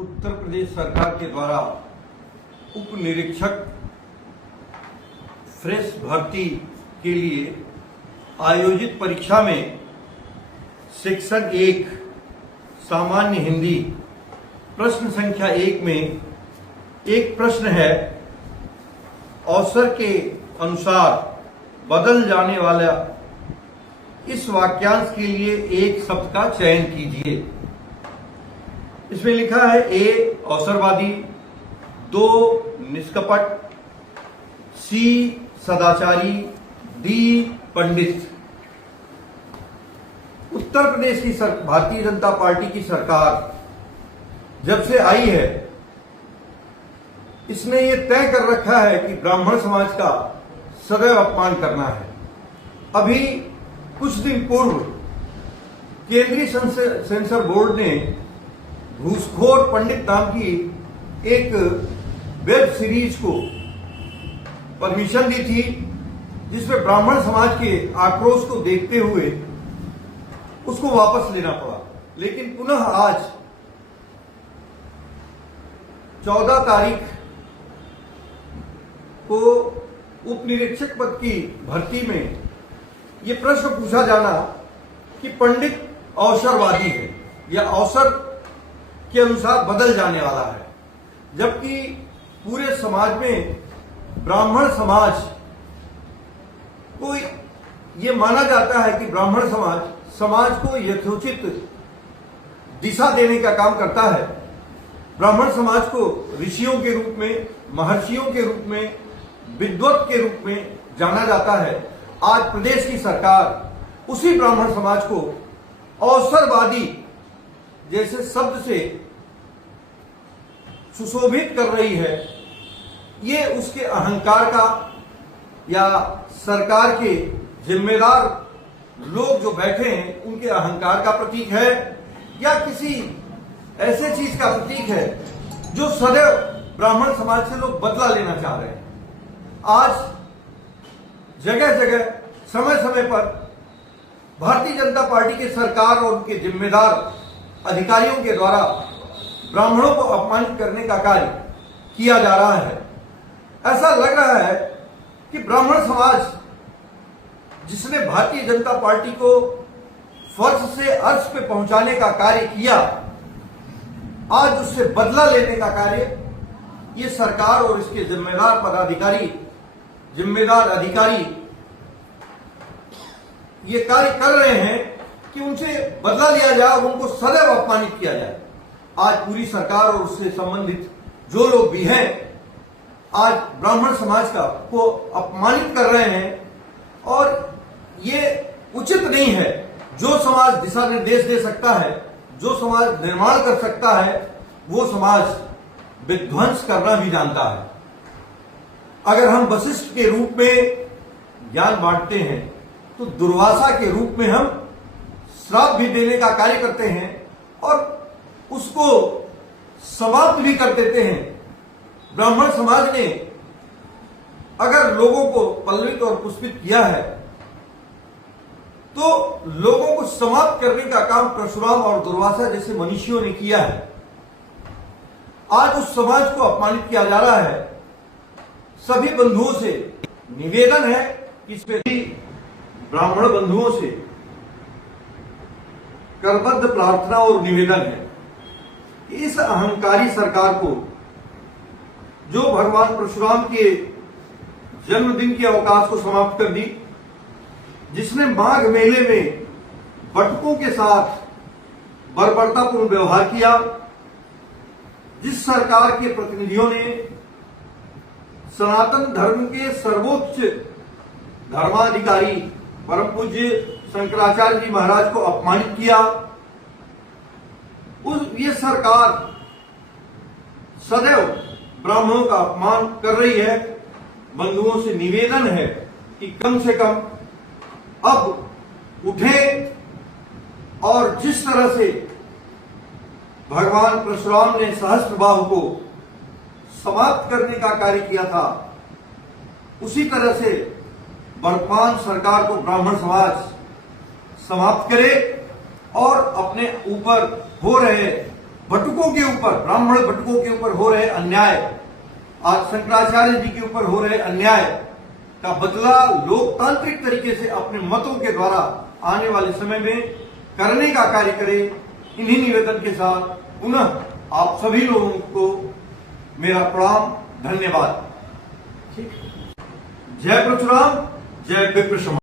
उत्तर प्रदेश सरकार के द्वारा उप निरीक्षक फ्रेश भर्ती के लिए आयोजित परीक्षा में सेक्शन 1 सामान्य हिंदी प्रश्न संख्या 1 में एक प्रश्न है, अवसर के अनुसार बदल जाने वाला इस वाक्यांश के लिए एक शब्द का चयन कीजिए। इसमें लिखा है ए अवसरवादी, 2 निष्कपट, सी सदाचारी, डी पंडित। उत्तर प्रदेश की भारतीय जनता पार्टी की सरकार जब से आई है, इसने ये तय कर रखा है कि ब्राह्मण समाज का सदैव अपमान करना है। अभी कुछ दिन पूर्व केंद्रीय सेंसर बोर्ड ने घूसखोर पंडित नाम की एक वेब सीरीज को परमिशन दी थी, जिसमें ब्राह्मण समाज के आक्रोश को देखते हुए उसको वापस लेना पड़ा। लेकिन पुनः आज 14 तारीख को उप निरीक्षक पद की भर्ती में ये प्रश्न पूछा जाना कि पंडित अवसरवादी है या अवसर के अनुसार बदल जाने वाला है, जबकि पूरे समाज में ब्राह्मण समाज को ये माना जाता है कि ब्राह्मण समाज को यथोचित दिशा देने का काम करता है। ब्राह्मण समाज को ऋषियों के रूप में, महर्षियों के रूप में, विद्वत के रूप में जाना जाता है। आज प्रदेश की सरकार उसी ब्राह्मण समाज को अवसरवादी जैसे शब्द से सुशोभित कर रही है। ये उसके अहंकार का या सरकार के जिम्मेदार लोग जो बैठे हैं उनके अहंकार का प्रतीक है, या किसी ऐसे चीज का प्रतीक है जो सदैव ब्राह्मण समाज से लोग बदला लेना चाह रहे हैं। आज जगह जगह समय समय पर भारतीय जनता पार्टी की सरकार और उनके जिम्मेदार अधिकारियों के द्वारा ब्राह्मणों को अपमानित करने का कार्य किया जा रहा है। ऐसा लग रहा है कि ब्राह्मण समाज, जिसने भारतीय जनता पार्टी को फर्श से अर्श पे पहुंचाने का कार्य किया, आज उससे बदला लेने का कार्य ये सरकार और इसके जिम्मेदार पदाधिकारी, जिम्मेदार अधिकारी ये कार्य कर रहे हैं कि उनसे बदला लिया जाए और उनको सदैव अपमानित किया जाए। आज पूरी सरकार और उससे संबंधित जो लोग भी हैं, आज ब्राह्मण समाज को अपमानित कर रहे हैं, और ये उचित नहीं है। जो समाज दिशा निर्देश दे सकता है, जो समाज निर्माण कर सकता है, वो समाज विध्वंस करना भी जानता है। अगर हम वशिष्ठ के रूप में ज्ञान बांटते हैं, तो दुर्वासा के रूप में हम श्राप भी देने का कार्य करते हैं और उसको समाप्त भी कर देते हैं। ब्राह्मण समाज ने अगर लोगों को पल्लवित और पुष्पित किया है, तो लोगों को समाप्त करने का काम परशुराम और दुर्वासा जैसे मनुष्यों ने किया है। आज उस समाज को अपमानित किया जा रहा है। सभी बंधुओं से निवेदन है कि सभी ब्राह्मण बंधुओं से करबद्ध प्रार्थना और निवेदन है कि इस अहंकारी सरकार को, जो भगवान परशुराम के जन्मदिन के अवकाश को समाप्त कर दी, जिसने माघ मेले में बटुकों के साथ बर्बरतापूर्ण व्यवहार किया, जिस सरकार के प्रतिनिधियों ने सनातन धर्म के सर्वोच्च धर्माधिकारी परम पूज्य शंकराचार्य जी महाराज को अपमानित किया, ये सरकार सदैव ब्राह्मणों का अपमान कर रही है। बंधुओं से निवेदन है कि कम से कम अब उठें और जिस तरह से भगवान परशुराम ने सहस्त्रबाहु को समाप्त करने का कार्य किया था, उसी तरह से वर्तमान सरकार को ब्राह्मण समाज समाप्त करे और अपने ऊपर हो रहे भटुकों के ऊपर, ब्राह्मण भटुकों के ऊपर हो रहे अन्याय, आज शंकराचार्य जी के ऊपर हो रहे अन्याय का बदला लोकतांत्रिक तरीके से अपने मतों के द्वारा आने वाले समय में करने का कार्य करे। इन्हीं निवेदन के साथ पुनः आप सभी लोगों को मेरा प्रणाम, धन्यवाद। जय परशुराम, जय विप्र समाज।